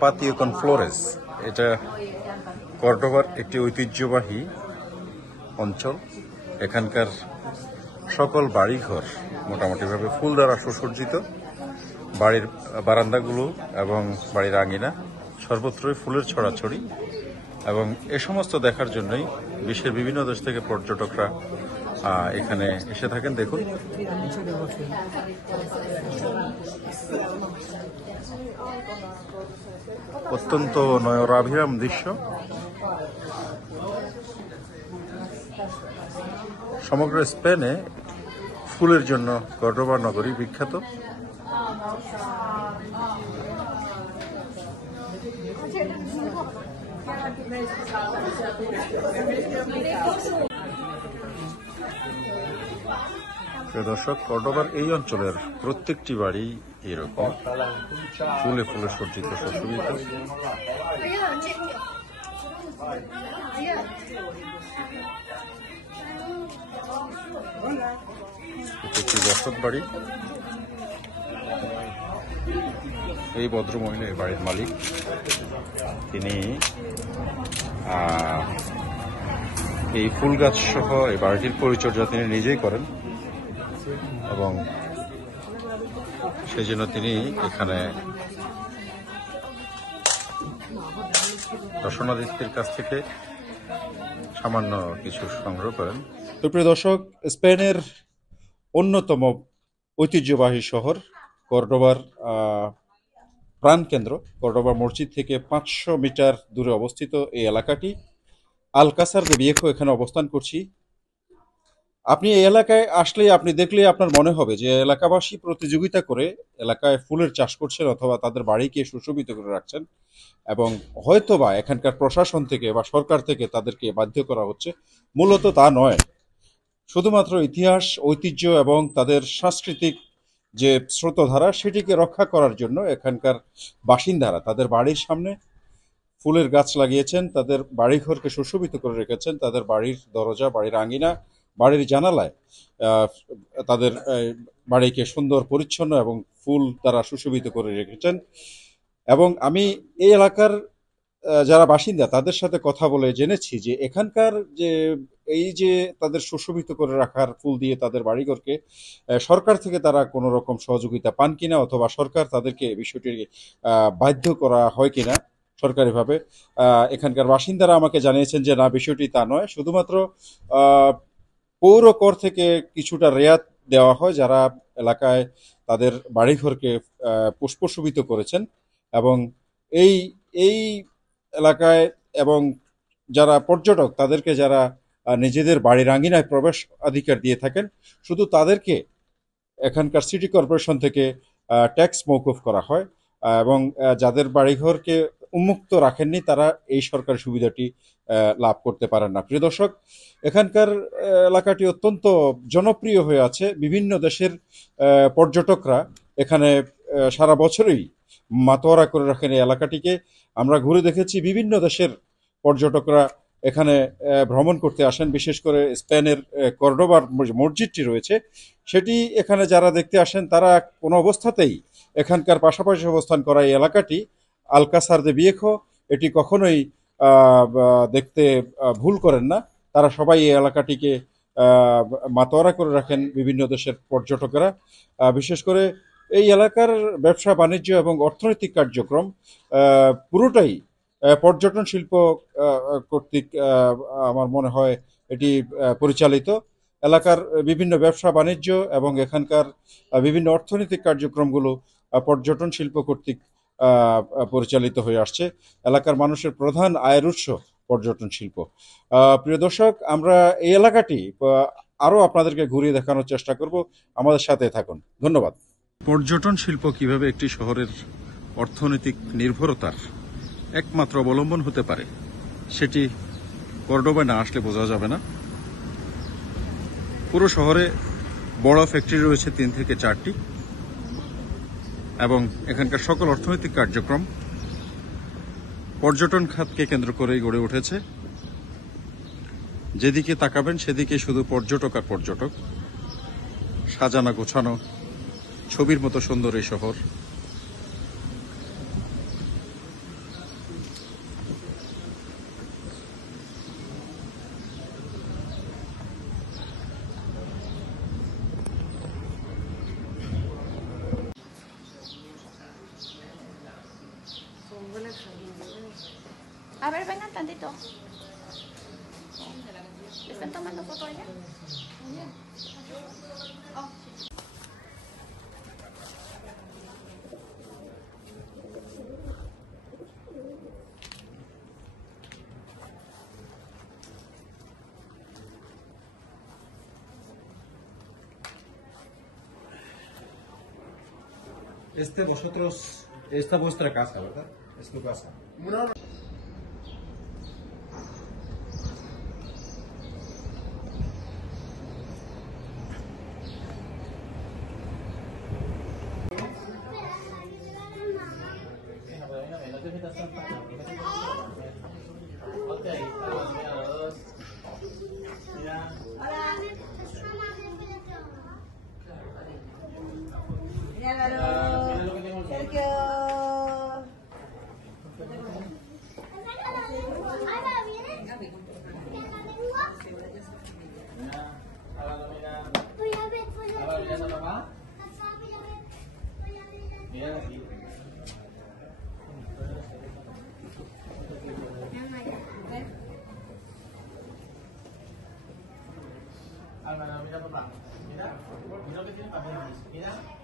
পাতিও কন ফ্লোরেস, এটা কর্ডোবার একটি ঐতিহ্যবাহী অঞ্চল। এখানকার সকল বাড়িঘর মোটামুটিভাবে ফুল দ্বারা সুসজ্জিত। বাড়ির বারান্দাগুলো এবং বাড়ির আঙিনা সর্বত্রই ফুলের ছড়াছড়ি, এবং এ সমস্ত দেখার জন্যই বিশ্বের বিভিন্ন দেশ থেকে পর্যটকরা এখানে এসে থাকেন। দেখুন, অত্যন্ত নয়নাভিরাম দৃশ্য। সমগ্র স্পেনে ফুলের জন্য কর্ডোবা নগরী বিখ্যাত। দর্শক, কর্ডোবার এই অঞ্চলের প্রত্যেকটি বাড়ি এরকম ফুলে ফুলে সজ্জিত, সুশোভিত। একটি বসত বাড়ি। এই ভদ্রমহিলা এই বাড়ির মালিক। তিনি এই ফুল গাছ সহ এই বাড়িটির পরিচর্যা তিনি নিজেই করেন, এবং সেই জন্য তিনি এখানে দর্শনার্থীদের কাছ থেকে সামান্য কিছু সংগ্রহ করেন। তো প্রিয় দর্শক, স্পেনের অন্যতম ঐতিহ্যবাহী শহর কর্ডোবার প্রাণকেন্দ্র, কর্ডোবা মসজিদ থেকে 500 মিটার দূরে অবস্থিত এই এলাকাটি আলকাসার দে ভিয়েজো, এখানে অবস্থান করছি। আপনি এই এলাকায় আসলে আপনি দেখলে আপনার মনে হবে যে এলাকাবাসী প্রতিযোগিতা করে এলাকায় ফুলের চাষ করছেন অথবা তাদের বাড়িকে সুশোভিত করে রাখছেন, এবং হয়তোবা এখানকার প্রশাসন থেকে বা সরকার থেকে তাদেরকে বাধ্য করা হচ্ছে। মূলত তা নয়, শুধুমাত্র ইতিহাস, ঐতিহ্য এবং তাদের সাংস্কৃতিক যে স্রোতধারা সেটিকে রক্ষা করার জন্য এখানকার বাসিন্দারা তাদের বাড়ির সামনে ফুলের গাছ লাগিয়েছেন, তাদের বাড়িঘরকে সুশোভিত করে রেখেছেন, তাদের বাড়ির দরজা, বাড়ির আঙিনা, বাড়ির জানালায় তাদের বাড়িকে সুন্দর, পরিচ্ছন্ন এবং ফুল দ্বারা সুশোভিত করে রেখেছেন। এবং আমি এই এলাকার যারা বাসিন্দা তাদের সাথে কথা বলে জেনেছি যে এখানকার যে এই যে তাদের সুশোভিত করে রাখার ফুল দিয়ে তাদের বাড়িঘরকে সরকার থেকে তারা কোনো রকম সহযোগিতা পান কিনা, অথবা সরকার তাদেরকে বিষয়টি বাধ্য করা হয় কিনা সরকারিভাবে। এখানকার বাসিন্দারা আমাকে জানিয়েছেন যে না, বিষয়টি তা নয়, শুধুমাত্র পৌর কর থেকে কিছুটা রেয়াত দেওয়া হয় যারা এলাকায় তাদের বাড়িঘরকে পুষ্পশোভিত করেছেন, এবং এই এই এলাকায় এবং যারা পর্যটক তাদেরকে যারা নিজেদের বাড়ির আঙিনায় প্রবেশ অধিকার দিয়ে থাকেন, শুধু তাদেরকে এখানকার সিটি কর্পোরেশন থেকে ট্যাক্স মওকুফ করা হয়, এবং যাদের বাড়িঘরকে উন্মুক্ত রাখেননি তারা এই সরকারি সুবিধাটি লাভ করতে পারেন না। প্রিয় দর্শক, এখানকার এলাকাটি অত্যন্ত জনপ্রিয় হয়ে আছে। বিভিন্ন দেশের পর্যটকরা এখানে সারা বছরই মাতোয়ারা করে রাখেন এই এলাকাটিকে। আমরা ঘুরে দেখেছি বিভিন্ন দেশের পর্যটকরা এখানে ভ্রমণ করতে আসেন, বিশেষ করে স্পেনের কর্ডোবার মসজিদটি রয়েছে সেটি এখানে যারা দেখতে আসেন তারা কোনো অবস্থাতেই এখানকার পাশাপাশি অবস্থান করা এই এলাকাটি আলকাসার দে ভিয়েজো এটি কখনোই দেখতে ভুল করেন না। তারা সবাই এই এলাকাটিকে মাতোয়ারা করে রাখেন বিভিন্ন দেশের পর্যটকেরা। বিশেষ করে এই এলাকার ব্যবসা বাণিজ্য এবং অর্থনৈতিক কার্যক্রম পুরোটাই পর্যটন শিল্প কর্তৃক আমার মনে হয় এটি পরিচালিত। এলাকার বিভিন্ন ব্যবসা বাণিজ্য এবং এখানকার বিভিন্ন অর্থনৈতিক কার্যক্রমগুলো পর্যটন শিল্প কর্তৃক পরিচালিত হয়ে আসছে। এলাকার মানুষের প্রধান আয়ের উৎস পর্যটন শিল্প। প্রিয় দর্শক, আমরা এই এলাকাটি আরও আপনাদেরকে ঘুরিয়ে দেখানোর চেষ্টা করব, আমাদের সাথে থাকুন। ধন্যবাদ। পর্যটন শিল্প কিভাবে একটি শহরের অর্থনৈতিক নির্ভরতার একমাত্র অবলম্বন হতে পারে সেটি কর্ডোবায় না আসলে বোঝা যাবে না। পুরো শহরে বড় ফ্যাক্টরি রয়েছে 3 থেকে 4টি, এবং এখানকার সকল অর্থনৈতিক কার্যক্রম পর্যটন খাতকে কেন্দ্র করেই গড়ে উঠেছে। যেদিকে তাকাবেন সেদিকে শুধু পর্যটক আর পর্যটক। সাজানো গোছানো ছবির মতো সুন্দর এই শহর। A ver, vengan tantito. ¿Le están tomando foto allá? Oh. Esta vuestra casa, ¿verdad? Es tu casa. Sergio. Alma, mira papá. Mira, mira lo que tiene papá. Mira.